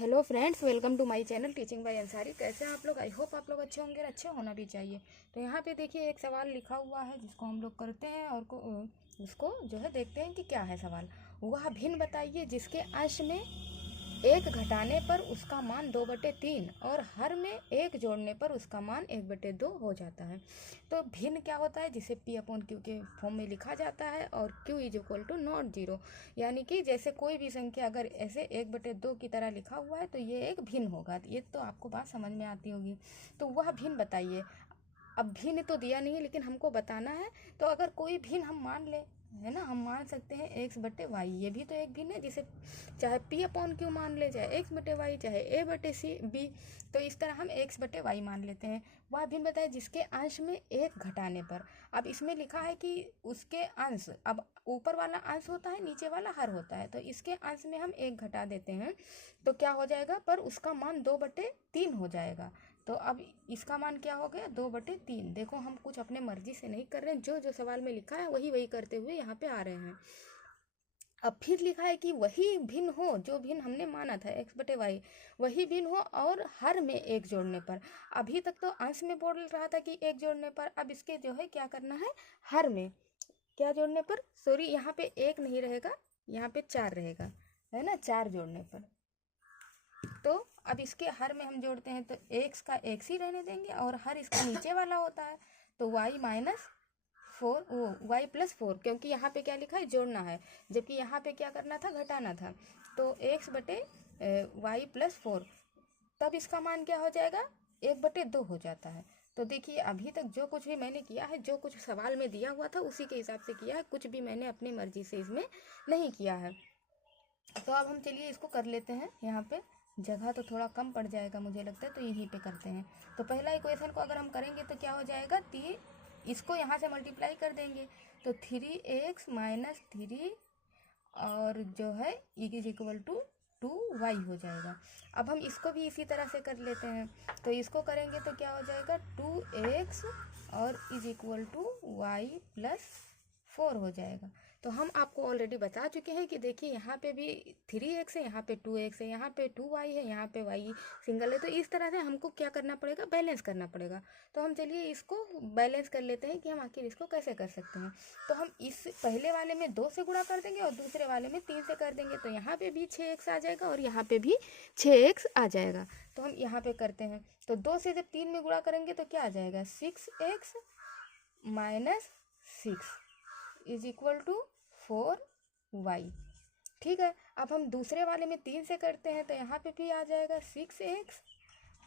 Hello friends, welcome to my channel teaching by Ansari. कैसे हैं आप लोग? आई होप आप लोग अच्छे होंगे, अच्छे होना भी चाहिए। तो यहाँ पे देखिए एक सवाल लिखा हुआ है जिसको हम लोग करते हैं और उसको जो है देखते हैं कि क्या है सवाल। वह भिन्न बताइए जिसके अंश में एक घटाने पर उसका मान 2/3 और हर में एक जोड़ने पर उसका मान 1/2 हो जाता है। तो भिन्न क्या होता है? जिसे P/Q के फॉर्म में लिखा जाता है और Q = नॉट जीरो, यानी कि जैसे कोई भी संख्या अगर ऐसे 1/2 की तरह लिखा हुआ है तो ये एक भिन्न होगा। ये तो आपको बात समझ में आती होगी। तो वह भिन्न बताइए। अब भिन्न तो दिया नहीं है लेकिन हमको बताना है। तो अगर कोई भिन्न हम मान ले, है ना, हम मान सकते हैं x/y, ये भी तो एक भिन्न है। जिसे चाहे P/Q मान ले, चाहे x/y, चाहे a/b, तो इस तरह हम x/y मान लेते हैं। वह भिन्न बताए जिसके अंश में एक घटाने पर। अब इसमें लिखा है कि उसके अंश, अब ऊपर वाला अंश होता है, नीचे वाला हर होता है, तो इसके अंश में हम एक घटा देते हैं तो क्या हो जाएगा? पर उसका मान 2/3 हो जाएगा। तो अब इसका मान क्या हो गया? 2/3। देखो हम कुछ अपने मर्जी से नहीं कर रहे हैं, जो जो सवाल में लिखा है वही वही करते हुए यहाँ पे आ रहे हैं। अब फिर लिखा है कि वही भिन्न हो, जो भिन्न हमने माना था x/y, वही भिन्न हो और हर में एक जोड़ने पर। अभी तक तो अंश में बोल रहा था कि एक जोड़ने पर, अब इसके जो है क्या करना है? हर में क्या जोड़ने पर? सॉरी, यहाँ पे एक नहीं रहेगा, यहाँ पे 4 रहेगा, है ना, 4 जोड़ने पर। तो अब इसके हर में हम जोड़ते हैं तो x का x ही रहने देंगे और हर इसका नीचे वाला होता है, तो y+4, क्योंकि यहाँ पे क्या लिखा है? जोड़ना है, जबकि यहाँ पे क्या करना था? घटाना था। तो x/y+4, तब इसका मान क्या हो जाएगा? 1/2 हो जाता है। तो देखिए अभी तक जो कुछ भी मैंने किया है, जो कुछ सवाल में दिया हुआ था उसी के हिसाब से किया है, कुछ भी मैंने अपनी मर्जी से इसमें नहीं किया है। तो अब हम चलिए इसको कर लेते हैं। यहाँ पे जगह तो थोड़ा कम पड़ जाएगा मुझे लगता है, तो यहीं पे करते हैं। तो पहला इक्वेशन को अगर हम करेंगे तो क्या हो जाएगा? इसको यहाँ से मल्टीप्लाई कर देंगे तो 3x - 3 और जो है = 2y हो जाएगा। अब हम इसको भी इसी तरह से कर लेते हैं। तो इसको करेंगे तो क्या हो जाएगा? 2x और y+4 हो जाएगा। तो हम आपको ऑलरेडी बता चुके हैं कि देखिए यहाँ पे भी 3x है, यहाँ पे 2x है, यहाँ पे 2y है, यहाँ पे y सिंगल है। तो इस तरह से हमको क्या करना पड़ेगा? बैलेंस करना पड़ेगा। तो हम चलिए इसको बैलेंस कर लेते हैं कि हम आखिर इसको कैसे कर सकते हैं। तो हम इस पहले वाले में 2 से गुणा कर देंगे और दूसरे वाले में 3 से कर देंगे, तो यहाँ पे भी 6x आ जाएगा और यहाँ पे भी 6x आ जाएगा। तो हम यहाँ पे करते हैं, तो 2 से जब 3 में गुणा करेंगे तो क्या आ जाएगा? 6x - 6 = 4y। ठीक है। अब हम दूसरे वाले में 3 से करते हैं तो यहाँ पे भी आ जाएगा 6x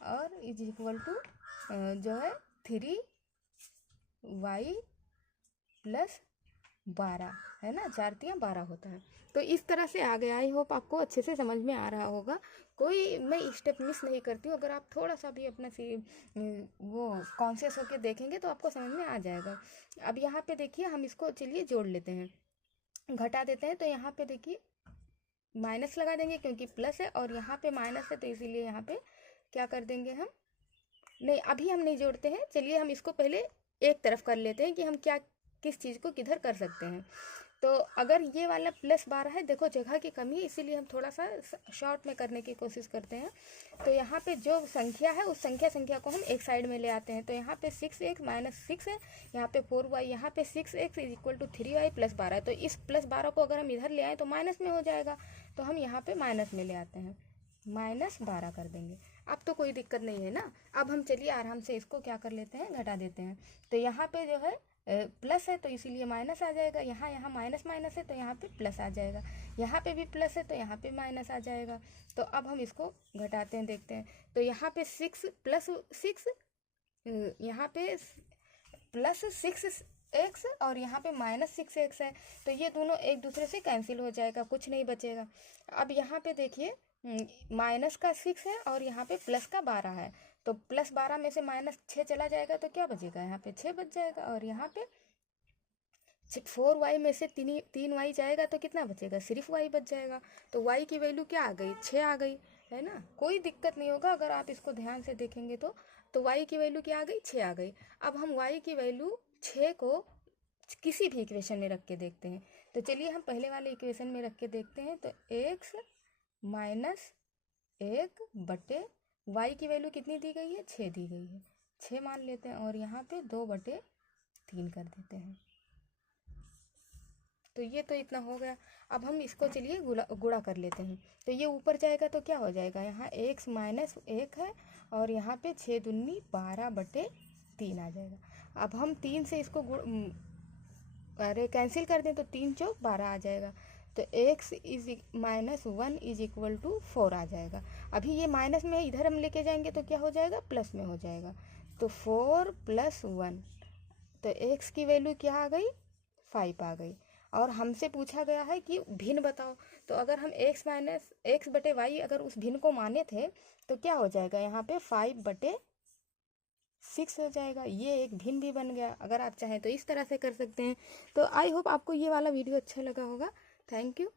और = जो है 3y+12, है ना, 4×3 = 12 होता है। तो इस तरह से आ गया। आई होप आपको अच्छे से समझ में आ रहा होगा। कोई मैं स्टेप मिस नहीं करती हूँ। अगर आप थोड़ा सा भी अपना वो कॉन्शियस होकर देखेंगे तो आपको समझ में आ जाएगा। अब यहाँ पे देखिए हम इसको चलिए जोड़ लेते हैं, घटा देते हैं। तो यहाँ पे देखिए माइनस लगा देंगे क्योंकि प्लस है और यहाँ पे माइनस है, तो इसीलिए यहाँ पे क्या कर देंगे हम? नहीं, अभी हम नहीं जोड़ते हैं। चलिए हम इसको पहले एक तरफ कर लेते हैं कि हम क्या किस चीज़ को किधर कर सकते हैं। तो अगर ये वाला +12 है, देखो जगह की कमी है इसीलिए हम थोड़ा सा शॉर्ट में करने की कोशिश करते हैं। तो यहाँ पे जो संख्या है उस संख्या को हम एक साइड में ले आते हैं। तो यहाँ पे 6x - 6 है, यहाँ पे 4y, यहाँ पे 6x = 3y+12 है। तो इस +12 को अगर हम इधर ले आए तो माइनस में हो जाएगा, तो हम यहाँ पे माइनस में ले आते हैं, -12 कर देंगे। अब तो कोई दिक्कत नहीं है ना। अब हम चलिए आराम से इसको क्या कर लेते हैं? घटा देते हैं। तो यहाँ पे जो है प्लस है तो इसीलिए माइनस आ जाएगा, यहाँ माइनस माइनस है तो यहाँ पे प्लस आ जाएगा, यहाँ पे भी प्लस है तो यहाँ पे माइनस आ जाएगा। तो अब हम इसको घटाते हैं, देखते हैं। तो यहाँ पे 6 + 6, यहाँ पे +6x और यहाँ पे -6x है, तो ये दोनों एक दूसरे से कैंसिल हो जाएगा, कुछ नहीं बचेगा। अब यहाँ पे देखिए माइनस का 6 है और यहाँ पे प्लस का 12 है, तो +12 में से -6 चला जाएगा तो क्या बचेगा? यहाँ पे 6 बच जाएगा और यहाँ पे 4y में से 3y जाएगा तो कितना बचेगा? सिर्फ y बच जाएगा। तो y की वैल्यू क्या आ गई? 6 आ गई, है ना। कोई दिक्कत नहीं होगा अगर आप इसको ध्यान से देखेंगे तो y की वैल्यू क्या आ गई? 6 आ गई। अब हम y की वैल्यू 6 को किसी भी इक्वेशन में रख के देखते हैं। तो चलिए हम पहले वाले इक्वेशन में रख के देखते हैं। तो x - 1/y की वैल्यू कितनी दी गई है, 6 दी गई है, 6 मान लेते हैं और यहाँ पे 2/3 कर देते हैं। तो ये तो इतना हो गया। अब हम इसको चलिए गुणा कर लेते हैं। तो ये ऊपर जाएगा तो क्या हो जाएगा, यहाँ x माइनस 1 है और यहाँ पे 6 दूनी 12/3 आ जाएगा। अब हम 3 से इसको अरे कैंसिल कर दें तो 3 चौक 12 आ जाएगा। तो x is minus 1 is equal to 4 आ जाएगा। अभी ये माइनस में इधर हम लेके जाएंगे तो क्या हो जाएगा, प्लस में हो जाएगा। तो 4 + 1, तो x की वैल्यू क्या आ गई, 5 आ गई। और हमसे पूछा गया है कि भिन्न बताओ। तो अगर हम x माइनस x/y अगर उस भिन्न को माने थे तो क्या हो जाएगा, यहाँ पे 5/6 हो जाएगा। ये एक भिन्न भी बन गया। अगर आप चाहें तो इस तरह से कर सकते हैं। तो आई होप आपको ये वाला वीडियो अच्छा लगा होगा। Thank you.